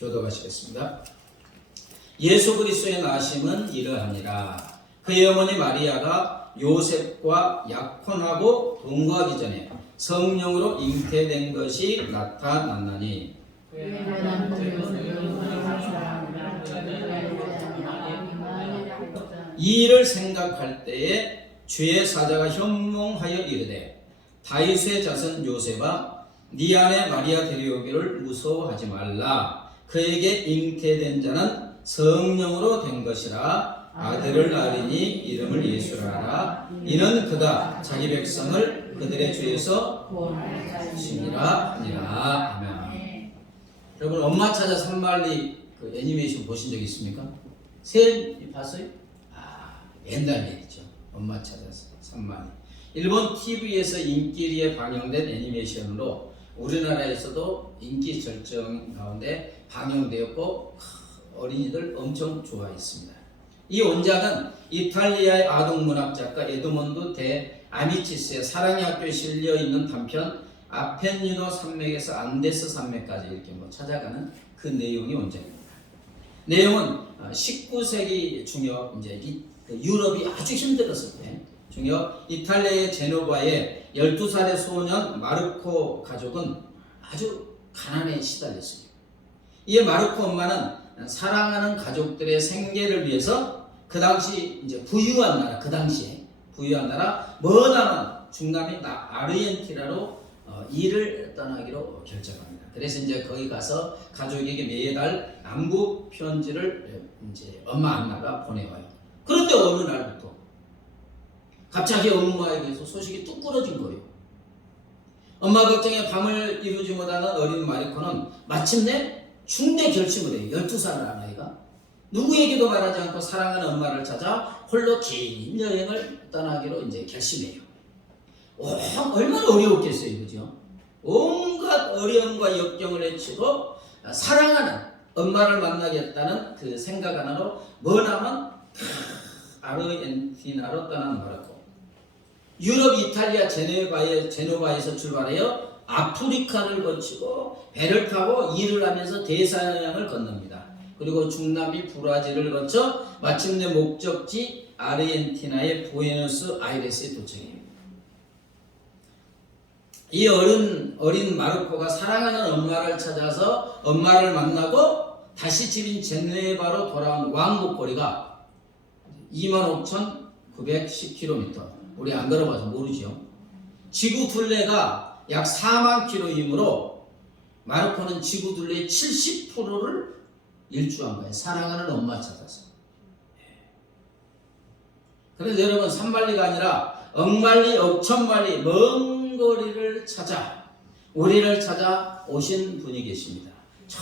교도하시겠습니다. 예수 그리스도의 나심은 이러하니라. 그의 어머니 마리아가 요셉과 약혼하고 동거하기 전에 성령으로 잉태된 것이 나타났나니 이 일을 생각할 때에 주의 사자가 현몽하여 이르되 다윗의 자손 요셉아 네 아내 마리아 데려오기를 무서워하지 말라. 그에게 잉태된 자는 성령으로 된 것이라. 아들을 낳으리니 이름을 예수라 하라. 이는 그가 자기 백성을 그들의 죄에서 구원하시니라 하니라. 아멘. 여러분 엄마 찾아 산말리 그 애니메이션 보신 적 있습니까? 새 봤어요? 옛날 얘기죠. 엄마 찾아 산말리. 일본 TV에서 인기리에 방영된 애니메이션으로 우리나라에서도 인기 절정 가운데 방영되었고 어린이들 엄청 좋아했습니다. 이 원작은 이탈리아의 아동문학 작가 에드몬드 데 아미치스의 사랑의 학교에 실려있는 단편 아펜니노 산맥에서 안데스 산맥까지 이렇게 찾아가는 그 내용이 원작입니다. 내용은 19세기 중엽 이제 유럽이 아주 힘들었을 때 중엽 이탈리아의 제노바의 12살의 소년 마르코 가족은 아주 가난에 시달렸습니다. 이에 마르코 엄마는 사랑하는 가족들의 생계를 위해서 그 당시 이제 부유한 나라, 그 당시에 부유한 나라 머나먼 중남미 아르헨티나로 일을 떠나기로 결정합니다. 그래서 이제 거기 가서 가족에게 매달 안부 편지를 이제 엄마가 보내와요. 그런데 어느 날부터 갑자기 엄마에게서 소식이 뚝 끊어진 거예요. 엄마 걱정에 밤을 이루지 못하는 어린 마리코는 마침내 중대 결심을 해요. 12살 아이가 누구에게도 말하지 않고 사랑하는 엄마를 찾아 홀로 긴 여행을 떠나기로 이제 결심해요. 얼마나 어려웠겠어요, 그죠? 온갖 어려움과 역경을 헤치고 사랑하는 엄마를 만나겠다는 그 생각 하나로 머나먼 아르헨티나로 떠난 마르코. 유럽 이탈리아 제노바에서 출발하여 아프리카를 거치고 배를 타고 일을 하면서 대서양을 건넙니다. 그리고 중남미 브라질을 거쳐 마침내 목적지 아르헨티나의 부에노스 아이레스에 도착해요. 이 어린 마르코가 사랑하는 엄마를 찾아서 엄마를 만나고 다시 집인 제네바로 돌아온 왕복거리가 25,910km. 우리 안 걸어봐서 모르죠. 지구 둘레가 약 4만 km이므로 마르코는 지구 둘레의 70%를 일주한 거예요. 사랑하는 엄마 찾아서. 그런데 여러분 산말리가 아니라 억만리 억천만리 먼 거리를 찾아 우리를 찾아 오신 분이 계십니다. 저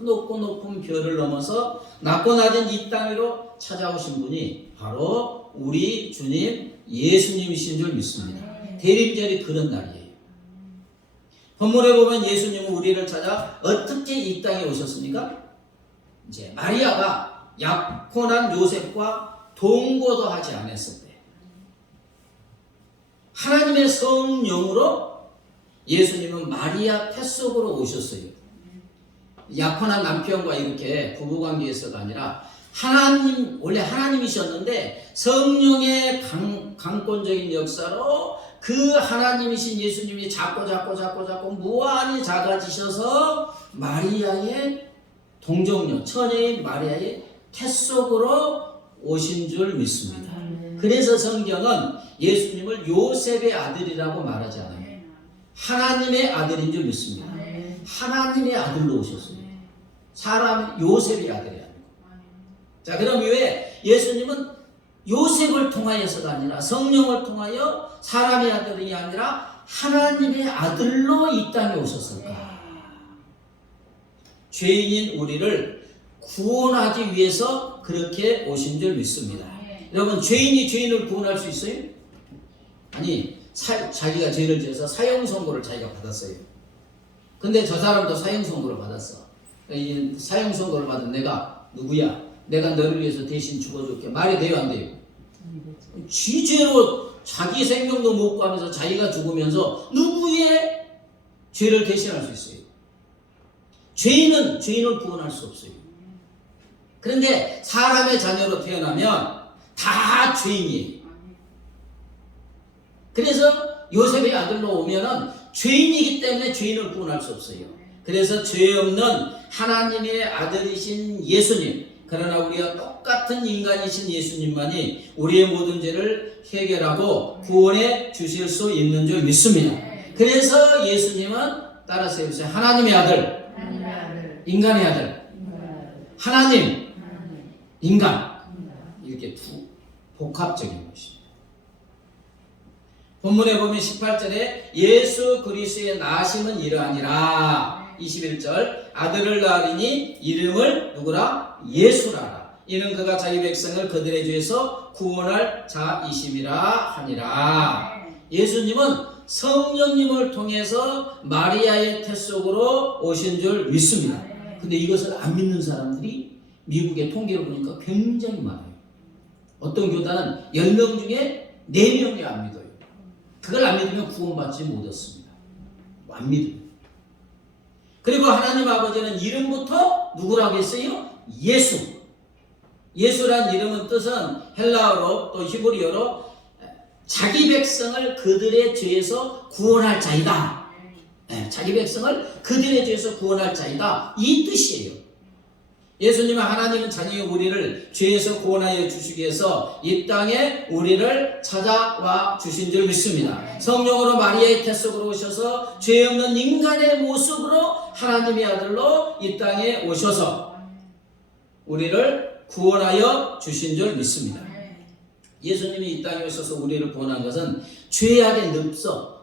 높고 높은 별을 넘어서 낮고 낮은 이 땅 위로 찾아오신 분이 바로 우리 주님 예수님이신 줄 믿습니다. 대림절이 그런 날이에요. 본문에 보면 예수님은 우리를 찾아 어떻게 이 땅에 오셨습니까? 이제 마리아가 약혼한 요셉과 동거도 하지 않았을 때 하나님의 성령으로 예수님은 마리아 뱃속으로 오셨어요. 약혼한 남편과 이렇게 부부관계에서가 아니라 하나님, 원래 하나님이셨는데 성령의 강권적인 역사로 그 하나님이신 예수님이 자꾸 무한히 작아지셔서 마리아의 동정녀, 처녀인 마리아의 뱃속으로 오신 줄 믿습니다. 그래서 성경은 예수님을 요셉의 아들이라고 말하지 않아요. 하나님의 아들인 줄 믿습니다. 하나님의 아들로 오셨어요. 사람 요셉의 아들이 아니고. 자, 그럼 왜 예수님은 요셉을 통하여서가 아니라 성령을 통하여 사람의 아들이 아니라 하나님의 아들로 이 땅에 오셨을까? 죄인인 우리를 구원하기 위해서 그렇게 오신 줄 믿습니다. 여러분 죄인이 죄인을 구원할 수 있어요? 아니 자기가 죄를 지어서 사형 선고를 자기가 받았어요. 근데 저 사람도 사형 선고를 받았어. 이 사형 선고를 받은 내가 누구야? 내가 너를 위해서 대신 죽어줄게. 말이 돼요 안 돼요? 지 죄로 자기 생명도 못 구하면서 자기가 죽으면서 누구의 죄를 대신할 수 있어요? 죄인은 죄인을 구원할 수 없어요. 그런데 사람의 자녀로 태어나면 다 죄인이에요. 그래서 요셉의 아들로 오면은 죄인이기 때문에 죄인을 구원할 수 없어요. 그래서 죄 없는 하나님의 아들이신 예수님, 그러나 우리와 똑같은 인간이신 예수님만이 우리의 모든 죄를 해결하고 구원해 주실 수 있는 줄 믿습니다. 그래서 예수님은 따라서 해보세요. 하나님의 아들, 인간의 아들, 하나님, 인간, 이렇게 두 복합적인 것입니다. 본문에 보면 18절에 예수 그리스도의 나심은 이러하니라. 21절 아들을 낳으리니 이름을 누구라? 예수라라. 이는 그가 자기 백성을 그들의 죄에서 구원할 자이심이라 하니라. 예수님은 성령님을 통해서 마리아의 태 속으로 오신 줄 믿습니다. 근데 이것을 안 믿는 사람들이 미국의 통계를 보니까 굉장히 많아요. 어떤 교단은 10명 중에 4명이 안 믿어요. 그걸 안 믿으면 구원받지 못했습니다. 안 믿어요. 그리고 하나님 아버지는 이름부터 누구라고 했어요? 예수. 예수란 이름은 뜻은 헬라어로 또 히브리어로 자기 백성을 그들의 죄에서 구원할 자이다. 자기 백성을 그들의 죄에서 구원할 자이다. 이 뜻이에요. 예수님은 하나님은 자녀의 우리를 죄에서 구원하여 주시기 위해서 이 땅에 우리를 찾아와 주신 줄 믿습니다. 성령으로 마리아의 태 속으로 오셔서 죄 없는 인간의 모습으로 하나님의 아들로 이 땅에 오셔서 우리를 구원하여 주신 줄 믿습니다. 예수님이 이 땅에 오셔서 우리를 구원한 것은 죄악의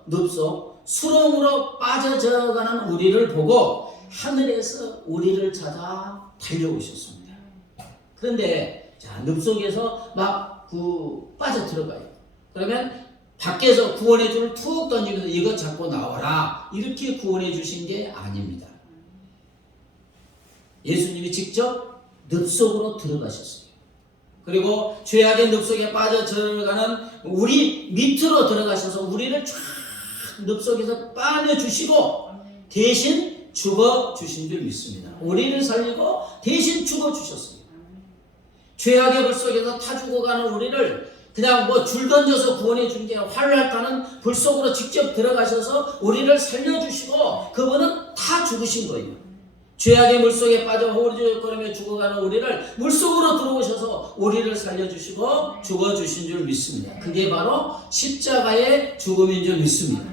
늪속 수렁으로 빠져들어가는 우리를 보고 하늘에서 우리를 찾아 달려오셨습니다. 그런데 자, 늪속에서 막 빠져들어가요. 그러면 밖에서 구원의 줄을 툭 던지면서 이것 잡고 나와라 이렇게 구원해 주신 게 아닙니다. 예수님이 직접 늪속으로 들어가셨어요. 그리고 죄악의 늪속에 빠져 들어가는 우리 밑으로 들어가셔서 우리를 쫙 늪속에서 빠내주시고 대신 죽어주신 줄 믿습니다. 우리를 살리고 대신 죽어주셨습니다. 죄악의 불 속에서 타 죽어가는 우리를 그냥 줄 던져서 구원해 준 게 활활 타는 불 속으로 직접 들어가셔서 우리를 살려주시고 그분은 다 죽으신 거예요. 죄악의 물속에 빠져 허우적거리며 죽어가는 우리를 물속으로 들어오셔서 우리를 살려주시고 죽어주신 줄 믿습니다. 그게 바로 십자가의 죽음인 줄 믿습니다.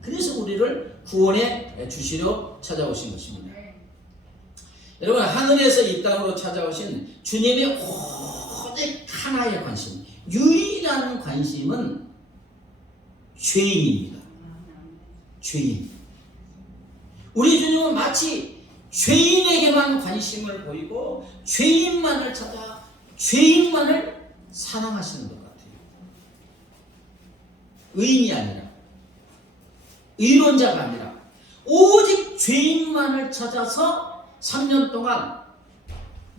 그래서 우리를 구원해 주시려 찾아오신 것입니다. 여러분, 하늘에서 이 땅으로 찾아오신 주님의 오직 하나의 관심, 유일한 관심은 죄인입니다. 죄인. 우리 주님은 마치 죄인에게만 관심을 보이고 죄인만을 찾아 죄인만을 사랑하시는 것 같아요. 의인이 아니라, 의론자가 아니라 오직 죄인만을 찾아서 3년 동안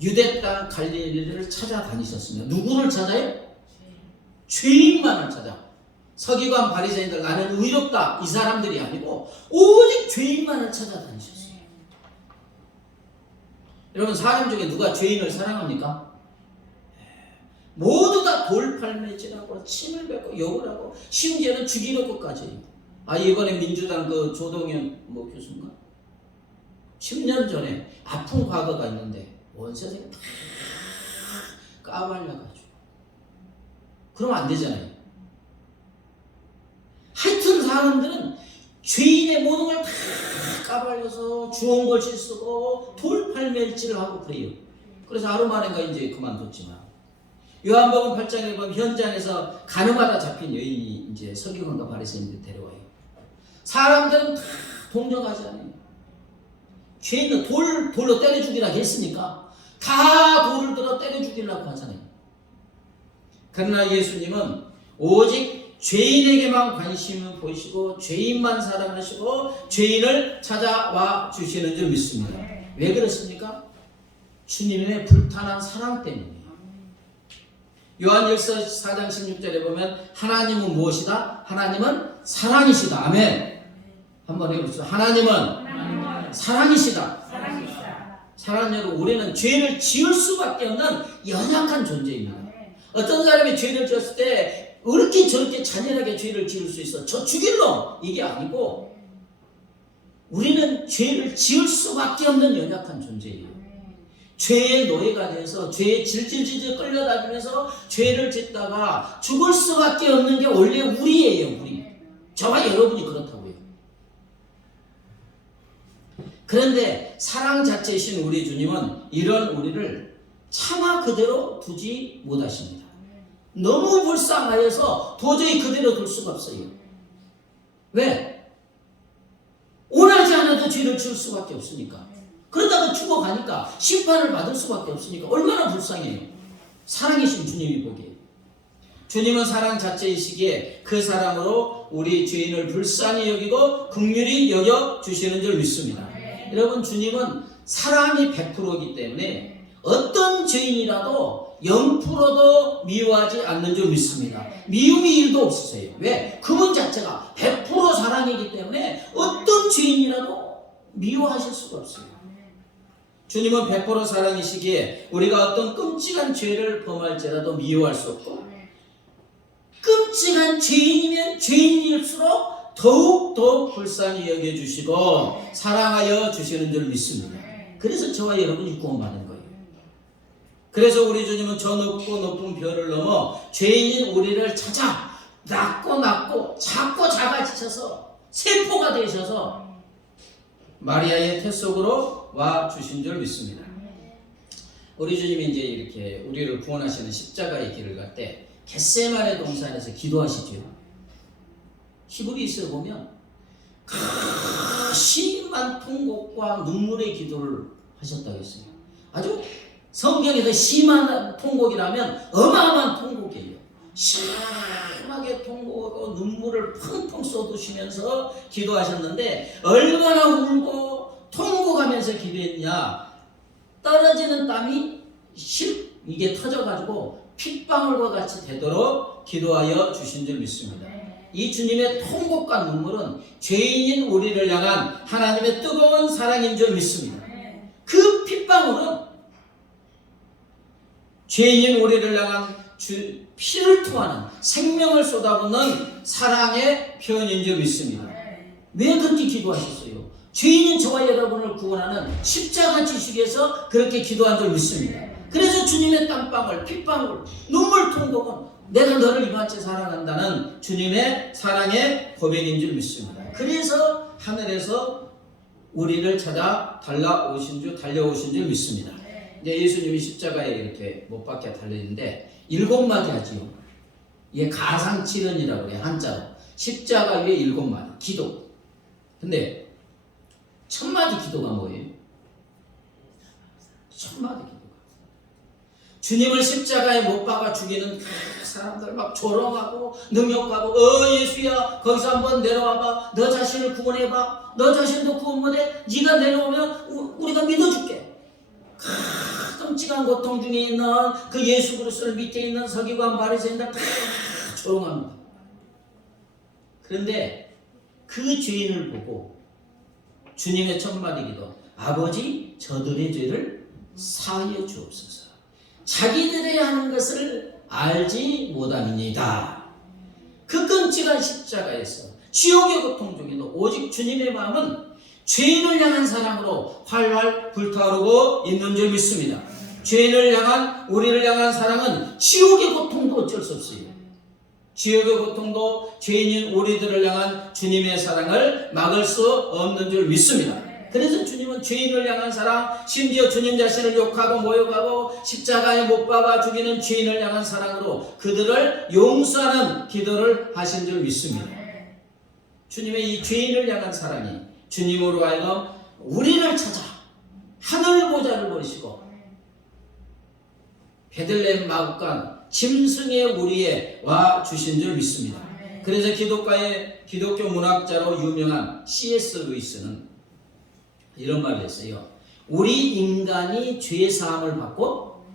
유대 땅 갈릴리를 찾아다니셨습니다. 누구를 찾아요? 죄인만을 찾아. 서기관 바리새인들 나는 의롭다 이 사람들이 아니고 오직 죄인만을 찾아다니셨어요. 여러분, 사람 중에 누가 죄인을 사랑합니까? 모두 다 돌팔매질하고 침을 뱉고 욕을 하고 심지어는 죽이는 것까지. 이번에 민주당 그 조동현 교수인가? 10년 전에 아픈 과거가 있는데 원세생이 다 까발려가지고. 그러면 안 되잖아요. 하여튼 사람들은 죄인의 모든 걸 다 까발려서 주홍글씨 쓰고 돌팔매질을 하고 그래요. 그래서 하루 만에가 이제 그만뒀지만, 요한복음 8장에 보면 현장에서 가늠하다 잡힌 여인이 이제 서기관과 바리새인들 데려와요. 사람들은 다 동정하지 않아요. 죄인은 돌로 때려 죽이라고 했으니까 다 돌을 들어 때려 죽이려고 하잖아요. 그러나 예수님은 오직 죄인에게만 관심을 보이시고 죄인만 사랑하시고 죄인을 찾아와 주시는 줄 믿습니다. 왜 그렇습니까? 주님의 불탄한 사랑 때문이에요. 요한일서 4장 16절에 보면 하나님은 무엇이다? 하나님은 사랑이시다. 아멘. 한번 해보시죠. 하나님은 사랑이시다. 사랑이시다. 사랑하는 여러분, 우리는 죄를 지을 수밖에 없는 연약한 존재입니다. 어떤 사람이 죄를 지었을 때 이렇게 저렇게 잔인하게 죄를 지을 수 있어. 저 죽일 놈! 이게 아니고 우리는 죄를 지을 수밖에 없는 연약한 존재예요. 죄의 노예가 돼서 죄에 질질질질 끌려다니면서 죄를 짓다가 죽을 수밖에 없는 게 원래 우리예요. 우리. 저와 여러분이 그렇다고요. 그런데 사랑 자체이신 우리 주님은 이런 우리를 차마 그대로 두지 못하십니다. 너무 불쌍하여서 도저히 그대로 둘 수가 없어요. 왜? 원하지 않아도 죄를 지을 수밖에 없으니까. 그러다가 죽어가니까 심판을 받을 수밖에 없으니까 얼마나 불쌍해요. 사랑이신 주님이 보기에. 주님은 사랑 자체이시기에 그 사랑으로 우리 죄인을 불쌍히 여기고 긍휼히 여겨주시는 줄 믿습니다. 여러분, 주님은 사랑이 100%이기 때문에 어떤 죄인이라도 0%도 미워하지 않는 줄 믿습니다. 미움이 1도 없으세요. 왜? 그분 자체가 100% 사랑이기 때문에 어떤 죄인이라도 미워하실 수가 없어요. 주님은 100% 사랑이시기에 우리가 어떤 끔찍한 죄를 범할지라도 미워할 수 없고, 끔찍한 죄인이면 죄인일수록 더욱 불쌍히 여겨주시고 사랑하여 주시는 줄 믿습니다. 그래서 저와 여러분이 구원받은 거예요. 그래서 우리 주님은 저 높고 높은 별을 넘어 죄인인 우리를 찾아 낮고 작고 작아지셔서 세포가 되셔서 마리아의 태 속으로 와 주신 줄 믿습니다. 우리 주님이 이제 이렇게 우리를 구원하시는 십자가의 길을 갈 때 겟세마네 동산에서 기도하시죠. 히브리서에 보면 심한 통곡과 눈물의 기도를 하셨다고 했어요. 아주 성경에서 심한 통곡이라면 어마어마한 통곡이에요. 심하게 통곡하고 눈물을 펑펑 쏟으시면서 기도하셨는데 얼마나 울고 통곡하면서 기도했냐. 떨어지는 땀이 이게 터져가지고 핏방울과 같이 되도록 기도하여 주신 줄 믿습니다. 이 주님의 통곡과 눈물은 죄인인 우리를 향한 하나님의 뜨거운 사랑인 줄 믿습니다. 그 핏방울은 죄인인 우리를 향한 피를 토하는 생명을 쏟아붓는 사랑의 표현인 줄 믿습니다. 왜 그렇게 기도하셨어요? 죄인인 저와 여러분을 구원하는 십자가 지식에서 그렇게 기도한 줄 믿습니다. 그래서 주님의 땀방울, 핏방울, 눈물 통곡은 내가 너를 이같이 사랑한다는 주님의 사랑의 고백인 줄 믿습니다. 그래서 하늘에서 우리를 찾아 달려오신 줄 믿습니다. 이제 예수님이 십자가에 이렇게 못 박혀 달리는데 7마디 하지요. 이게 가상칠언이라고 그래요. 한자로. 십자가 위에 7마디 기도. 근데 1000마디 기도가 뭐예요? 1000마디 기도가. 주님을 십자가에 못 박아 죽이는 사람들 막 조롱하고 능욕하고 예수야 거기서 한번 내려와봐. 너 자신을 구원해봐. 너 자신도 구원 못해. 네가 내려오면 우리가 믿어줄게. 끔찍한 고통 중에 있는 그 예수 그리스도를 밑에 있는 서기관 바리새인들 다 조롱합니다. 그런데 그 죄인을 보고 주님의 1000마디 기도, 아버지 저들의 죄를 사하여 주옵소서. 자기들이 하는 것을 알지 못함이니이다. 그 끔찍한 십자가에서 지옥의 고통 중에도 오직 주님의 마음은 죄인을 향한 사랑으로 활활 불타오르고 있는 줄 믿습니다. 죄인을 향한 우리를 향한 사랑은 지옥의 고통도 어쩔 수 없어요. 지옥의 고통도 죄인인 우리들을 향한 주님의 사랑을 막을 수 없는 줄 믿습니다. 그래서 주님은 죄인을 향한 사랑, 심지어 주님 자신을 욕하고 모욕하고 십자가에 못 박아 죽이는 죄인을 향한 사랑으로 그들을 용서하는 기도를 하신 줄 믿습니다. 주님의 이 죄인을 향한 사랑이 주님으로 하여금 우리를 찾아 하늘 보좌를 버리시고 베들레헴 마구간 짐승의 우리에 와 주신 줄 믿습니다. 그래서 기독교 문학자로 유명한 C.S. 루이스는 이런 말을 했어요. 우리 인간이 죄 사함을 받고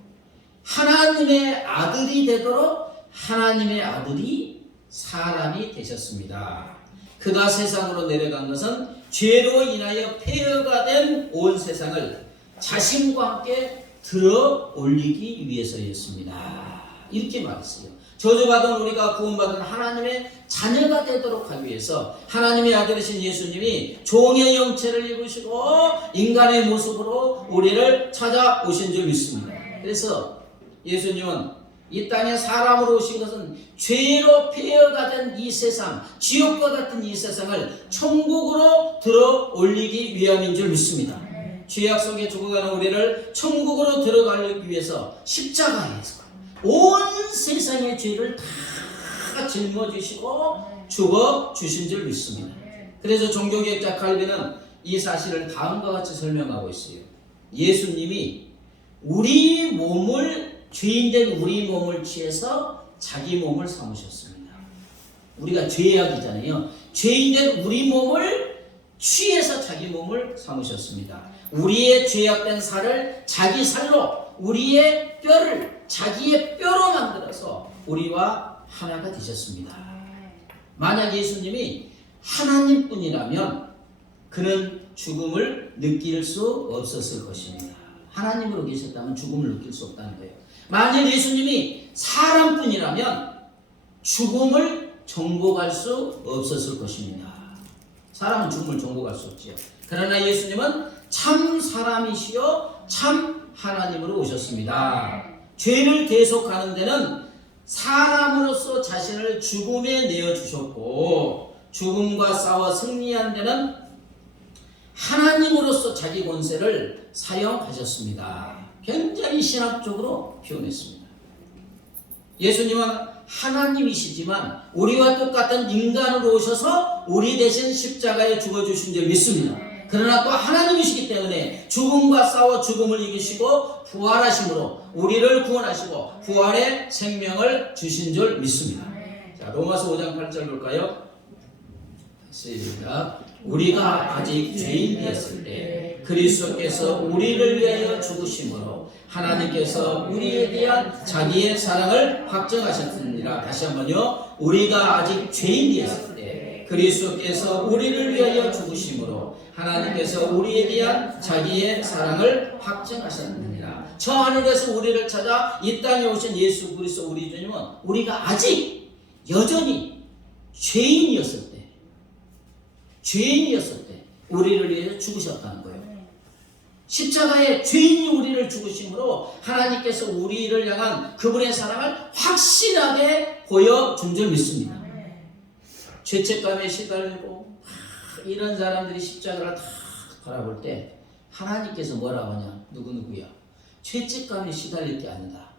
하나님의 아들이 되도록 하나님의 아들이 사람이 되셨습니다. 그가 세상으로 내려간 것은 죄로 인하여 폐허가 된 온 세상을 자신과 함께 들어 올리기 위해서였습니다. 이렇게 말했어요. 저주받은 우리가 구원받은 하나님의 자녀가 되도록 하기 위해서 하나님의 아들이신 예수님이 종의 형체를 입으시고 인간의 모습으로 우리를 찾아오신 줄 믿습니다. 그래서 예수님은 이 땅에 사람으로 오신 것은 죄로 폐허가 된 이 세상, 지옥과 같은 이 세상을 천국으로 들어 올리기 위함인 줄 믿습니다. 죄악 속에 죽어가는 우리를 천국으로 들어가기 위해서 십자가에서 온 세상의 죄를 다 짊어지시고 죽어주신 줄 믿습니다. 그래서 종교개혁자 칼빈은 이 사실을 다음과 같이 설명하고 있어요. 예수님이 우리 몸을, 죄인된 우리 몸을 취해서 자기 몸을 삼으셨습니다. 우리가 죄악이잖아요. 죄인된 우리 몸을 취해서 자기 몸을 삼으셨습니다. 우리의 죄악된 살을 자기 살로, 우리의 뼈를 자기의 뼈로 만들어서 우리와 하나가 되셨습니다. 만약 예수님이 하나님뿐이라면 그는 죽음을 느낄 수 없었을 것입니다. 하나님으로 계셨다면 죽음을 느낄 수 없다는 거예요. 만약 예수님이 사람뿐이라면 죽음을 정복할 수 없었을 것입니다. 사람은 죽음을 정복할 수 없지요. 그러나 예수님은 참 사람이시요 참 하나님으로 오셨습니다. 죄를 대속하는 데는 사람으로서 자신을 죽음에 내어주셨고, 죽음과 싸워 승리한 데는 하나님으로서 자기 권세를 사용하셨습니다. 굉장히 신학적으로 표현했습니다. 예수님은 하나님이시지만 우리와 똑같은 인간으로 오셔서 우리 대신 십자가에 죽어주신 줄 믿습니다. 그러나 또 하나님이시기 때문에 죽음과 싸워 죽음을 이기시고 부활하심으로 우리를 구원하시고 부활의 생명을 주신 줄 믿습니다. 자, 로마서 5장 8절 볼까요? 시작. 우리가 아직 죄인이었을 때 그리스도께서 우리를 위하여 죽으심으로 하나님께서 우리에 대한 자기의 사랑을 확증하셨느니라. 다시 한번요. 우리가 아직 죄인이었을 때 그리스도께서 우리를 위하여 죽으심으로 하나님께서 우리에 대한 자기의 사랑을 확증하셨느니라. 저 하늘에서 우리를 찾아 이 땅에 오신 예수 그리스도 우리 주님은 우리가 아직 여전히 죄인이었을 때 우리를 위해서 죽으셨다는 거예요. 십자가에 죄인이 우리를 죽으심으로 하나님께서 우리를 향한 그분의 사랑을 확실하게 보여준 줄 믿습니다. 죄책감에 시달리고 이런 사람들이 십자가를 다 바라볼 때 하나님께서 뭐라고 하냐? 누구야? 죄책감에 시달릴 게 아니다.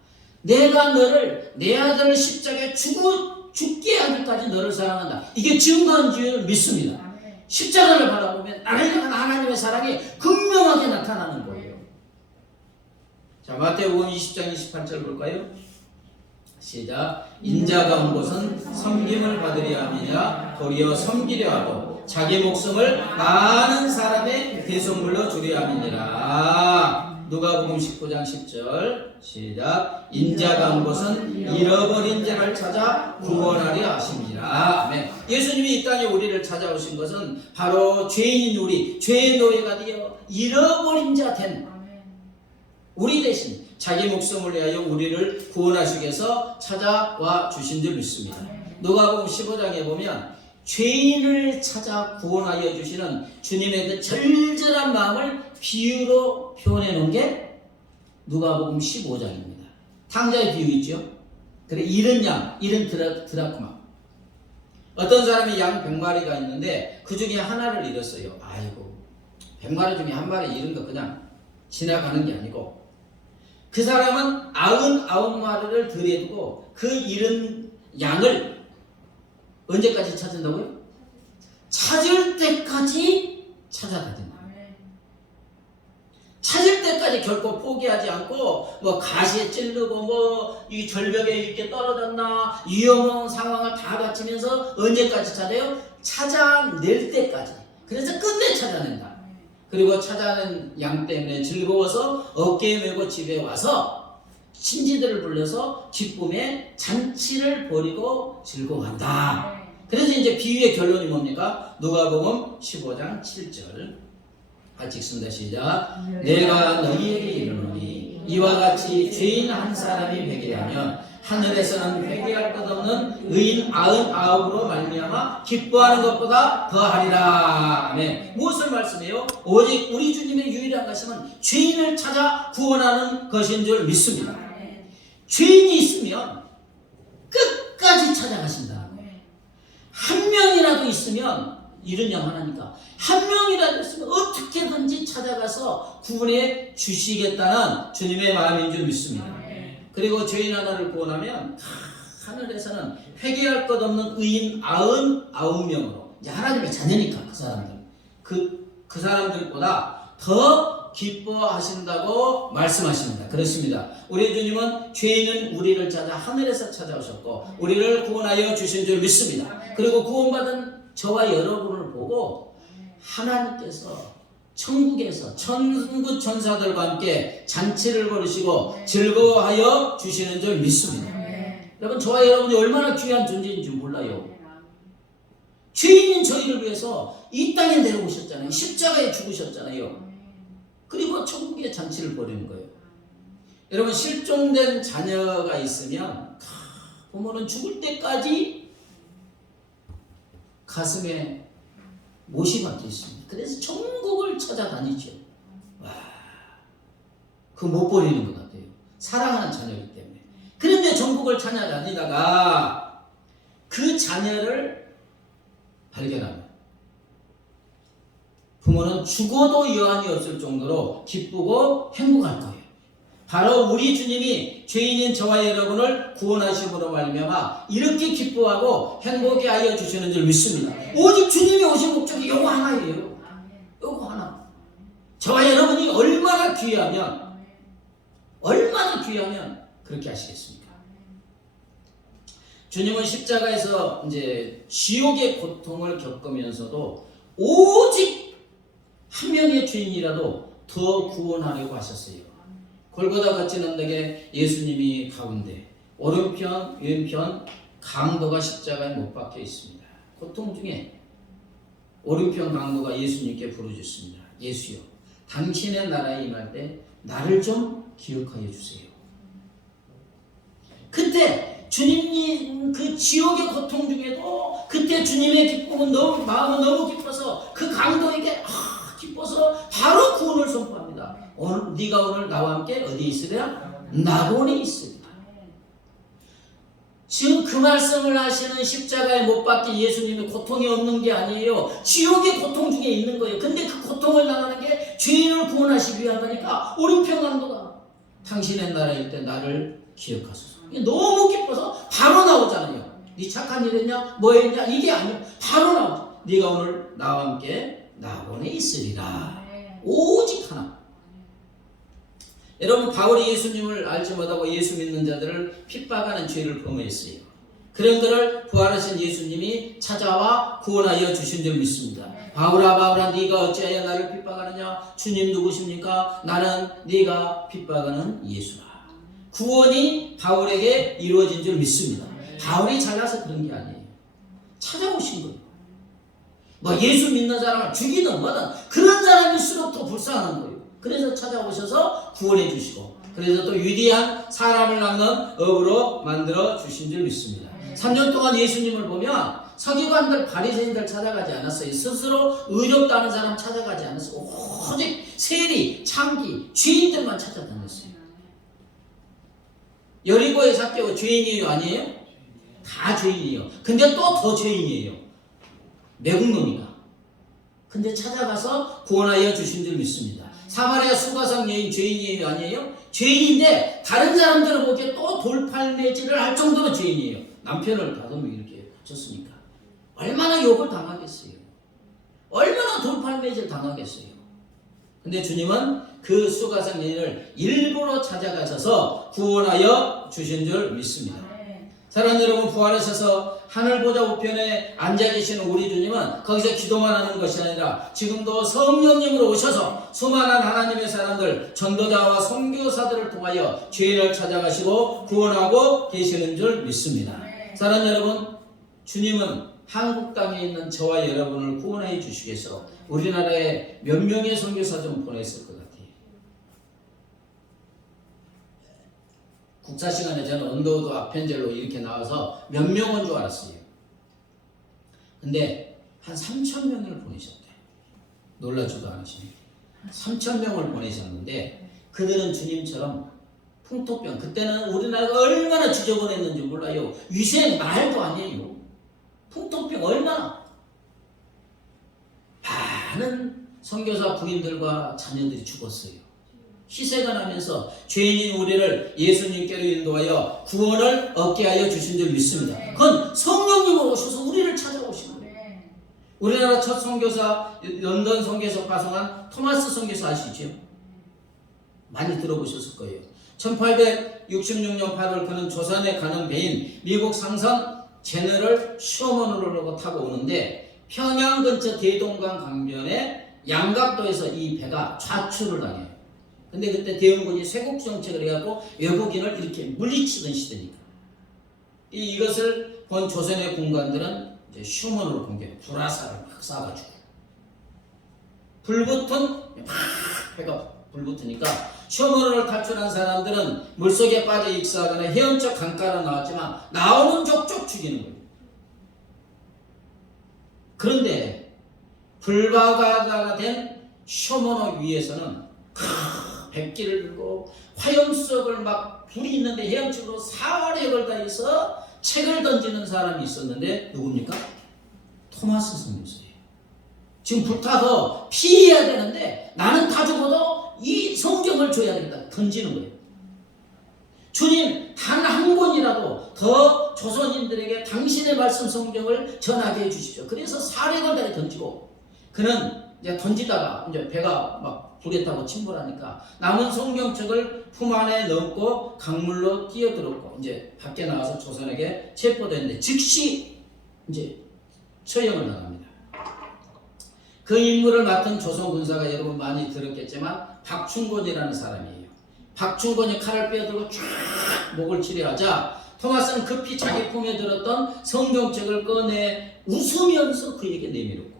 내가 너를, 내 아들을 십자가에 죽게 하기까지 너를 사랑한다. 이게 증거한 줄을 믿습니다. 십자가를 바라보면 나를 향한 하나님의 사랑이 극명하게 나타나는 거예요. 자, 마태복음 20장 28절 볼까요? 시작. 인자가 온 곳은 섬김을 받으려 함이냐 도리어 섬기려 하고 자기 목숨을 많은 사람의 대속물로 주려 함이니라. 누가복음 19장 10절 시작. 인자가 온 곳은 잃어버린 자를 찾아 구원하려 하심이라. 아멘. 예수님이 이 땅에 우리를 찾아오신 것은 바로 죄인인 우리, 죄의 노예가 되어 잃어버린 자 된 우리 대신 자기 목숨을 위하여 우리를 구원하시기 위해서 찾아와 주신 줄 믿습니다. 누가복음 15장에 보면 죄인을 찾아 구원하여 주시는 주님의 그 절절한 마음을 비유로 표현해 놓은 게 누가복음 15장입니다. 탕자의 비유 있죠? 그래, 잃은 양, 잃은 드라크마. 어떤 사람이 양 100마리가 있는데 그 중에 하나를 잃었어요. 아이고, 100마리 중에 한 마리 잃은 거 그냥 지나가는 게 아니고 그 사람은 99마리를 들여두고 그 잃은 양을 언제까지 찾는다고요? 찾을 때까지 찾아야 된다. 찾을 때까지 결코 포기하지 않고 뭐 가시에 찔르고 뭐 이 절벽에 이렇게 떨어졌나 위험한 상황을 다 바치면서 언제까지 찾아요? 찾아낼 때까지. 그래서 끝내 찾아낸다. 그리고 찾아낸 양 때문에 즐거워서 어깨에 메고 집에 와서 친지들을 불러서 기쁨의 잔치를 벌이고 즐거워한다. 그래서 이제 비유의 결론이 뭡니까? 누가복음 15장 7절 같이 읽습니다. 시작. 내가 너희에게 이르노니 이와 같이 죄인 한 사람이 회개하면 하늘에서는 회개할 것 없는 의인 99으로 말미암아 기뻐하는 것보다 더하리라. 아멘. 무엇을 말씀해요? 오직 우리 주님의 유일한 가심은 죄인을 찾아 구원하는 것인 줄 믿습니다. 죄인이 있으면 끝까지 찾아가신다는 거예요. 한 명이라도 있으면 이런 영하나니까 한 명이라도 있으면 어떻게든지 찾아가서 구원해 주시겠다는 주님의 마음인 줄 믿습니다. 그리고 죄인 하나를 구원하면 하늘에서는 회개할 것 없는 의인 99명으로 이제 하나님의 자녀니까 그 사람들보다 더 기뻐하신다고 말씀하십니다. 그렇습니다. 우리 주님은 죄인은 우리를 찾아 하늘에서 찾아오셨고 우리를 구원하여 주신 줄 믿습니다. 그리고 구원받은 저와 여러분을 보고 하나님께서 천국에서 천군 천사들과 함께 잔치를 벌이시고 즐거워하여 주시는 줄 믿습니다. 여러분, 저와 여러분이 얼마나 귀한 존재인지 몰라요. 죄인인 저희를 위해서 이 땅에 내려오셨잖아요. 십자가에 죽으셨잖아요. 그리고 천국에 잔치를 벌이는 거예요. 여러분, 실종된 자녀가 있으면 부모는 죽을 때까지 가슴에 못이 박혀 있습니다. 그래서 천국을 찾아다니죠. 와, 그거 못 버리는 것 같아요. 사랑하는 자녀이기 때문에. 그런데 천국을 찾아다니다가 그 자녀를 발견하면 부모는 죽어도 여한이 없을 정도로 기쁘고 행복할 거예요. 바로 우리 주님이 죄인인 저와 여러분을 구원하심으로 말미암아 이렇게 기뻐하고 행복해 하여 주시는 줄 믿습니다. 오직 주님이 오신 목적이 요거 하나예요. 요거 하나. 저와 여러분이 얼마나 귀하면 그렇게 하시겠습니까? 주님은 십자가에서 이제 지옥의 고통을 겪으면서도 오직 한 명의 죄인이라도 더 구원하려고 하셨어요. 골고다 같은 언덕에 예수님이 가운데 오른편 왼편 강도가 십자가에 못 박혀 있습니다. 고통 중에 오른편 강도가 예수님께 부르짖습니다. 예수여, 당신의 나라에 임할 때 나를 좀 기억하여 주세요. 그때 주님이 그 지옥의 고통 중에도 그때 주님의 기쁨은 마음은 너무 기뻐서 그 강도에게 기뻐서 바로 구원을 선포합니다. 네가 오늘 나와 함께 어디 있으랴? 낙원에 있으리라. 지금 그 말씀을 하시는 십자가에 못 박힌 예수님의 고통이 없는 게 아니에요. 지옥의 고통 중에 있는 거예요. 근데 그 고통을 당하는 게 죄인을 구원하시기 위한 거니까 오른편 강도가 당신의 나라일 때 나를 기억하소서. 너무 기뻐서 바로 나오잖아요. 네 착한 일 했냐? 뭐 했냐? 이게 아니에요. 바로 나오죠. 네가 오늘 나와 함께 낙원에 있으리라. 오직 하나. 여러분, 바울이 예수님을 알지 못하고 예수 믿는 자들을 핍박하는 죄를 범했어요. 그런 그를 부활하신 예수님이 찾아와 구원하여 주신 줄 믿습니다. 바울아 바울아 네가 어찌하여 나를 핍박하느냐? 주님 누구십니까? 나는 네가 핍박하는 예수라. 구원이 바울에게 이루어진 줄 믿습니다. 바울이 잘나서 그런 게 아니에요. 찾아오신 거예요. 뭐 예수 믿는 사람을 죽이든 뭐든 그런 사람일수록 더 불쌍한 거예요. 그래서 찾아오셔서 구원해 주시고 그래서 또 위대한 사람을 낳는 업으로 만들어 주신 줄 믿습니다. 3년 동안 예수님을 보면 서기관들 바리새인들 찾아가지 않았어요. 스스로 의롭다는 사람 찾아가지 않았어요. 오직 세리, 창기, 죄인들만 찾아다녔어요. 여리고의 삭개오 죄인이에요? 아니에요? 다 죄인이에요. 근데 또 더 죄인이에요. 매국노니까. 근데 찾아가서 구원하여 주신 줄 믿습니다. 사마리아 수가성 여인 죄인이에요? 아니에요? 죄인인데 다른 사람들을 보기에 또 돌팔매질을 할 정도로 죄인이에요. 남편을 5명 이렇게 쳤으니까 얼마나 욕을 당하겠어요. 얼마나 돌팔매질 당하겠어요. 근데 주님은 그 수가성 여인을 일부러 찾아가셔서 구원하여 주신 줄 믿습니다. 사랑하는 여러분, 부활하셔서 하늘보좌 우편에 앉아 계시는 우리 주님은 거기서 기도만 하는 것이 아니라 지금도 성령님으로 오셔서 수많은 하나님의 사람들, 전도자와 선교사들을 통하여 죄인을 찾아가시고 구원하고 계시는 줄 믿습니다. 사랑하는 여러분, 주님은 한국 땅에 있는 저와 여러분을 구원해 주시기 위해서 우리나라에 몇 명의 선교사 좀 보냈을 것 같아요. 국사 시간에 저는 언더우드 아펜젤로 이렇게 나와서 몇 명인 줄 알았어요. 근데 한 3,000명을 보내셨대요. 놀라지도 않으시네요. 3,000명을 보내셨는데 그들은 주님처럼 풍토병, 그때는 우리나라가 얼마나 지저분했는지 몰라요. 위생 말도 아니에요. 풍토병 얼마나. 많은 선교사 부인들과 자녀들이 죽었어요. 희생을 하면서 죄인인 우리를 예수님께로 인도하여 구원을 얻게 하여 주신 줄 믿습니다. 그건 성령님이 오셔서 우리를 찾아오신 거예요. 우리나라 첫 선교사, 런던 선교사 파송한 토마스 선교사 아시죠? 많이 들어보셨을 거예요. 1866년 8월 그는 조선에 가는 배인 미국 상선 제너럴 슈어먼으로 타고 오는데 평양 근처 대동강 강변에 양갑도에서 이 배가 좌초를 당해요. 근데 그때 대원군이 쇄국 정책을 해갖고 외국인을 이렇게 물리치던 시대니까 이것을 본 조선의 군관들은 이제 슈먼으로 공격해 불화살을 막 쏴가지고 불붙은 막 배가 불붙으니까 슈먼으로 탈출한 사람들은 물속에 빠져 익사하거나 헤엄쳐 강가로 나왔지만 나오는 족족 죽이는 거예요. 그런데 불바다가 된 슈먼호 위에서는 백기를 들고 화염석을 막 불이 있는데 헤엄치고 사활액을 다해서 책을 던지는 사람이 있었는데 누굽니까? 토마스 선교사예요. 지금 불타서 피해야 되는데 나는 다 죽어도 이 성경을 줘야 되겠다 던지는 거예요. 주님 단 한 권이라도 더 조선인들에게 당신의 말씀 성경을 전하게 해주십시오. 그래서 사력을 다해 던지고 그는 이제 던지다가 이제 배가 막 불에 타고 침몰하니까 남은 성경책을 품 안에 넣고 강물로 뛰어들었고 이제 밖에 나와서 조선에게 체포됐는데 즉시 이제 처형을 당합니다. 그 임무를 맡은 조선 군사가 여러분 많이 들었겠지만 박충곤이라는 사람이에요. 박충곤이 칼을 빼들고 쫙 목을 치료하자 토마스는 급히 자기 품에 들었던 성경책을 꺼내 웃으면서 그에게 내밀었고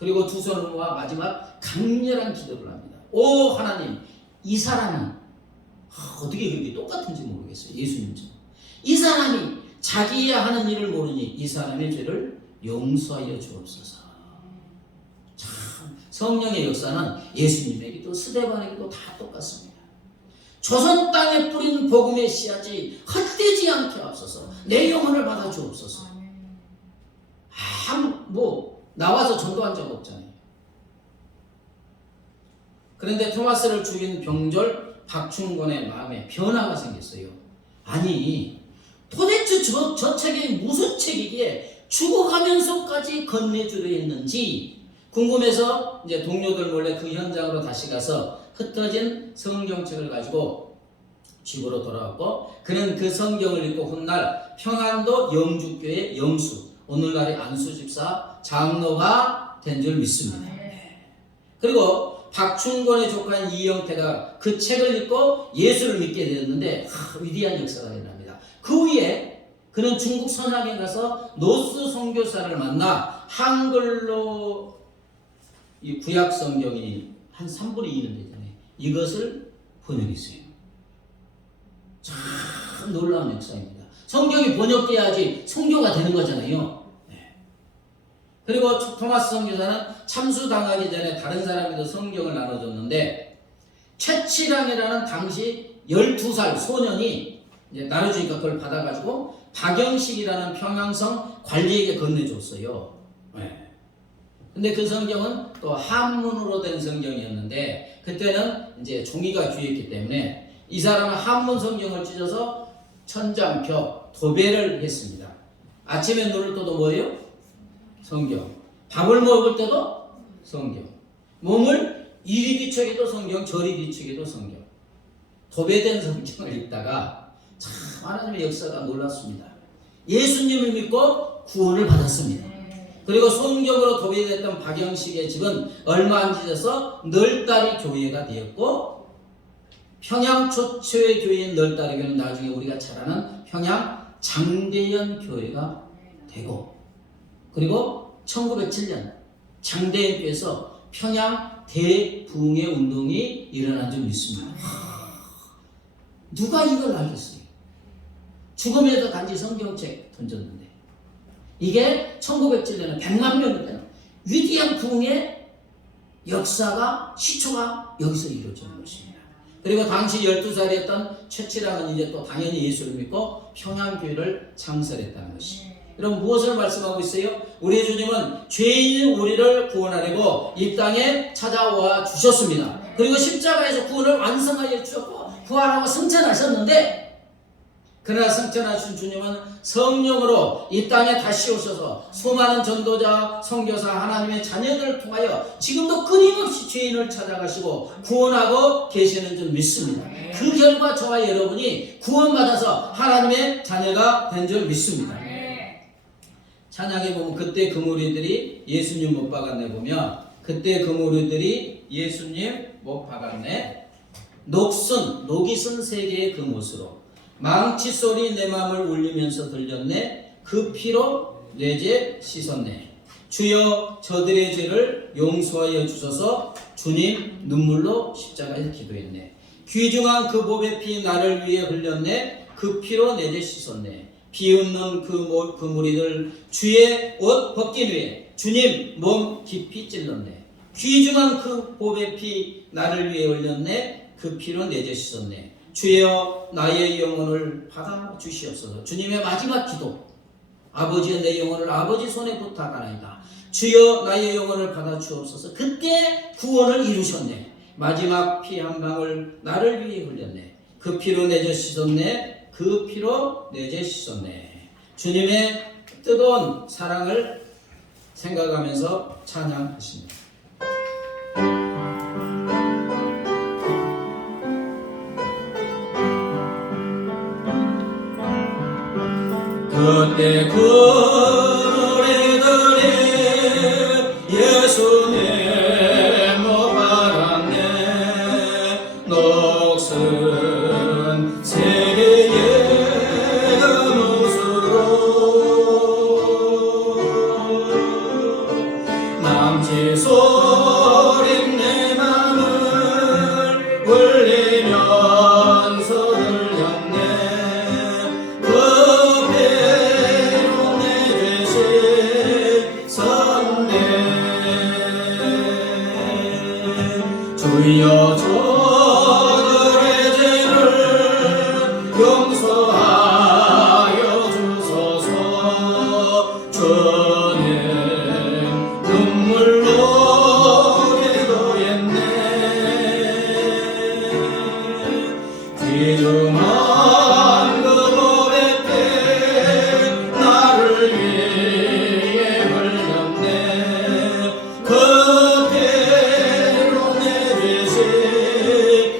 그리고 두 손을 모아 마지막 강렬한 기도를 합니다. 오 하나님, 이 사람이 어떻게 그렇게 똑같은지 모르겠어요. 예수님처럼. 이 사람이 자기야 하는 일을 모르니 이 사람의 죄를 용서하여 주옵소서. 참 성령의 역사는 예수님에게도 스데반에게도 다 똑같습니다. 조선 땅에 뿌린 복음의 씨앗이 헛되지 않게 앞서서 내 영혼을 받아 주옵소서. 나와서 전도한 적 없잖아요. 그런데 토마스를 죽인 병졸 박충곤의 마음에 변화가 생겼어요. 아니 도대체 저 책이 무슨 책이기에 죽어가면서까지 건네주려 했는지 궁금해서 이제 동료들 몰래 그 현장으로 다시 가서 흩어진 성경책을 가지고 집으로 돌아왔고 그는 그 성경을 읽고 훗날 평안도 영주교회 영수 오늘날의 안수집사 장로가 된 줄 믿습니다. 그리고 박충곤의 조카인 이영태가 그 책을 읽고 예수를 믿게 되었는데 위대한 역사가 일어납니다. 그 후에 그는 중국 선양에 가서 노스 선교사를 만나 한글로 이 구약 성경이 한 3분의 2는 되잖아요. 이것을 번역했어요. 참 놀라운 역사입니다. 성경이 번역돼야지 성교가 되는 거잖아요. 그리고 토마스 선교사는 참수당하기 전에 다른 사람에도 성경을 나눠줬는데 최치랑이라는 당시 12살 소년이 이제 나눠주니까 그걸 받아가지고 박영식이라는 평양성 관리에게 건네줬어요. 근데 그 성경은 또 한문으로 된 성경이었는데 그때는 이제 종이가 귀했기 때문에 이 사람은 한문 성경을 찢어서 천장, 벽, 도배를 했습니다. 아침에 눈을 떠도 뭐예요? 성경. 밥을 먹을 때도 성경. 몸을 이리 뒤척여도 성경, 저리 뒤척여도 성경. 도배된 성경을 읽다가 참 하나님의 역사가 놀랐습니다. 예수님을 믿고 구원을 받았습니다. 그리고 성경으로 도배됐던 박영식의 집은 얼마 안 지나서 널다리 교회가 되었고 평양 초초의 교회인 널다리 교회는 나중에 우리가 잘 아는 평양 장대연 교회가 되고 그리고 1907년 장대인교에서 평양 대붕해 운동이 일어난 줄 믿습니다. 누가 이걸 알겠어요? 죽음에도 단지 성경책 던졌는데 이게 1907년에 100만 명이 되는 위대한 붕의 역사가 시초가 여기서 이루어지는 것입니다. 그리고 당시 12살이었던 최치랑은 이제 또 당연히 예수를 믿고 평양교회를 창설했다는 것입니다. 여러분 무엇을 말씀하고 있어요? 우리 주님은 죄인인 우리를 구원하려고 이 땅에 찾아와 주셨습니다. 그리고 십자가에서 구원을 완성하여 주셨고 부활하고 승천하셨는데 그러나 승천하신 주님은 성령으로 이 땅에 다시 오셔서 수많은 전도자, 선교사, 하나님의 자녀들을 통하여 지금도 끊임없이 죄인을 찾아가시고 구원하고 계시는 줄 믿습니다. 그 결과 저와 여러분이 구원받아서 하나님의 자녀가 된 줄 믿습니다. 찬양에 보면 그때 그 무리들이 예수님 못 박았네 보면 그때 그 무리들이 예수님 못 박았네 녹이 쓴 세계의 그 못으로 망치 소리 내 맘을 울리면서 들렸네 그 피로 내 죄 씻었네 주여 저들의 죄를 용서하여 주소서 주님 눈물로 십자가에서 기도했네 귀중한 그 보배 피 나를 위해 흘렸네 그 피로 내 죄 씻었네 비웃는 그 무리들 주의 옷 벗긴 후에 주님 몸 깊이 찔렀네 귀중한 그 보배 피 나를 위해 흘렸네 그 피로 내 죄 씻었네 주여 나의 영혼을 받아 주시옵소서 주님의 마지막 기도 아버지의 내 영혼을 아버지 손에 부탁하나이다 주여 나의 영혼을 받아 주옵소서 그때 구원을 이루셨네 마지막 피 한 방울 나를 위해 흘렸네 그 피로 내 죄 씻었네 그 피로 내 죄 씻었네 주님의 뜨거운 사랑을 생각하면서 찬양하십니다. 그때 그 무리들이 예수님 못 박았네 녹슨 세계의 그 못으로 망치 소리 내 맘을 울리면서 들렸네 주여 저들의 죄를 용서하여 주소서 주님 눈물로 기도했네 귀중한 그 보배 피 나를 위해 흘렸네 그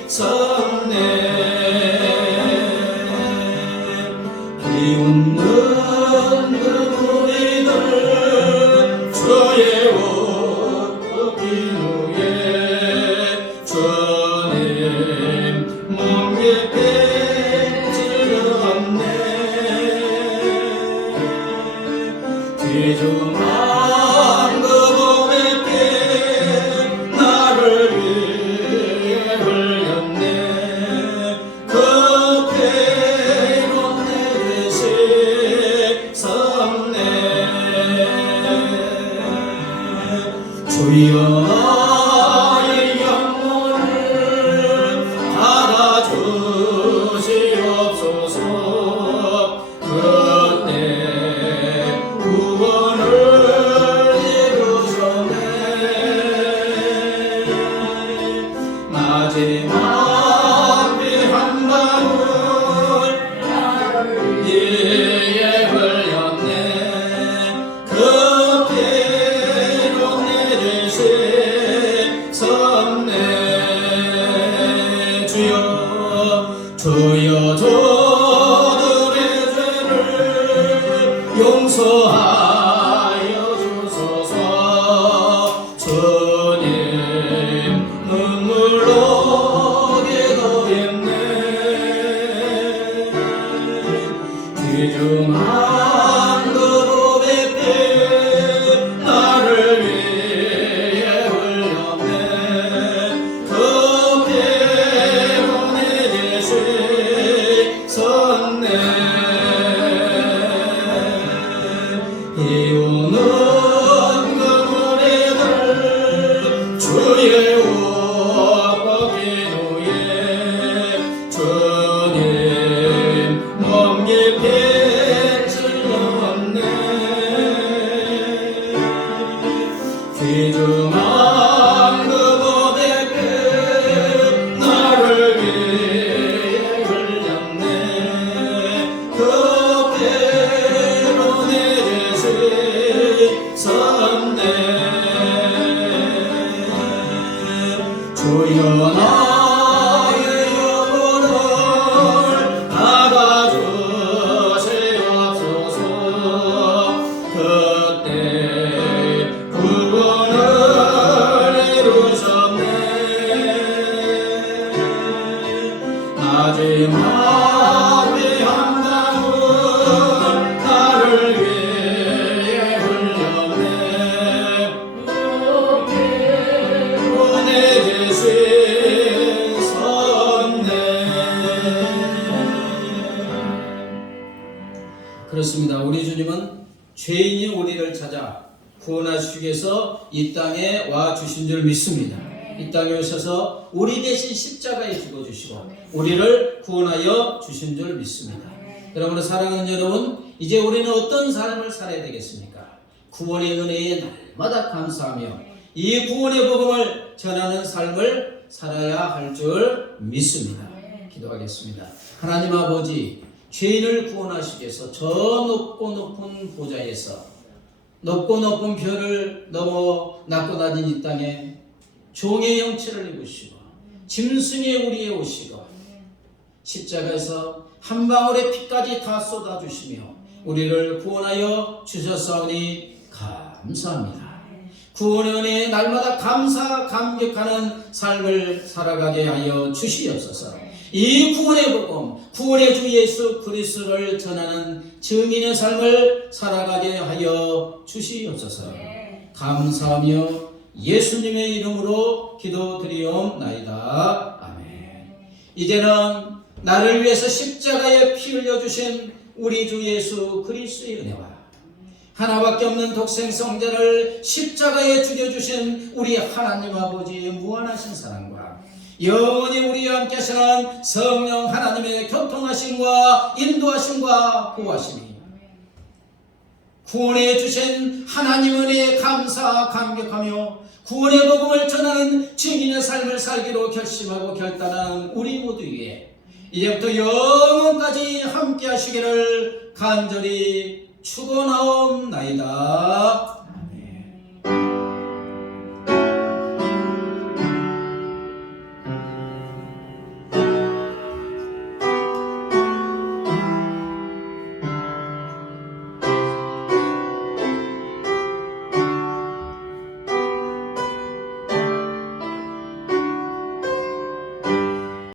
섰네 비웃는 그 무리들 주의 옷 벗긴 후에 주님 몸 깊이 찔렀네 귀중한 그 보배 피 나를 위해 흘렸네 그 피로 내 죄 씻었네 주여 나의 영혼을 받아 주시옵소서 그때 구원을 이루셨네 마지막 피 한 방울 위에 흘렸네 그 피로 내 죄 씻었네 주여 저들의 죄를 용서하여 주소서 주님 눈물로 기도했네 귀중한 그 보배 피 나의 영혼을 받아주시옵소서. 그때 구원을 이루셨네. 마지막 피한 방울 나를 위해 흘렸네. 은혜 주신 선내. 그렇습니다. 우리 주님은 죄인이 우리를 찾아 구원하시기 위해서 이 땅에 와 주신 줄 믿습니다. 이 땅에 오셔서 우리 대신 십자가에 죽어주시고 우리를 구원하여 주신 줄 믿습니다. 여러분, 사랑하는 여러분, 이제 우리는 어떤 삶을 살아야 되겠습니까? 구원의 은혜에 날마다 감사하며 이 구원의 복음을 전하는 삶을 살아야 할 줄 믿습니다. 기도하겠습니다. 하나님 아버지, 죄인을 구원하시기 위해서 저 높고 높은 보좌에서 높고 높은 별을 넘어 낮고 낮은 이 땅에 종의 형체를 입으시고 짐승의 우리에 오시고 십자가에서 한 방울의 피까지 다 쏟아주시며 우리를 구원하여 주셨사오니 감사합니다. 구원의 은혜에 날마다 감사 감격하는 삶을 살아가게 하여 주시옵소서. 이 구원의 복음, 구원의 주 예수 그리스도를 전하는 증인의 삶을 살아가게 하여 주시옵소서. 감사하며 예수님의 이름으로 기도드리옵나이다. 아멘. 이제는 나를 위해서 십자가에 피 흘려주신 우리 주 예수 그리스도의 은혜와 하나밖에 없는 독생성자를 십자가에 죽여주신 우리 하나님 아버지의 무한하신 사랑과 영원히 우리와 함께 하시는 성령 하나님의 교통하심과 인도하심과 보호하심이 구원해 주신 하나님 은혜에 감사 감격하며 구원의 복음을 전하는 증인의 삶을 살기로 결심하고 결단한 우리 모두 위에 이제부터 영원까지 함께 하시기를 간절히 축원하옵나이다.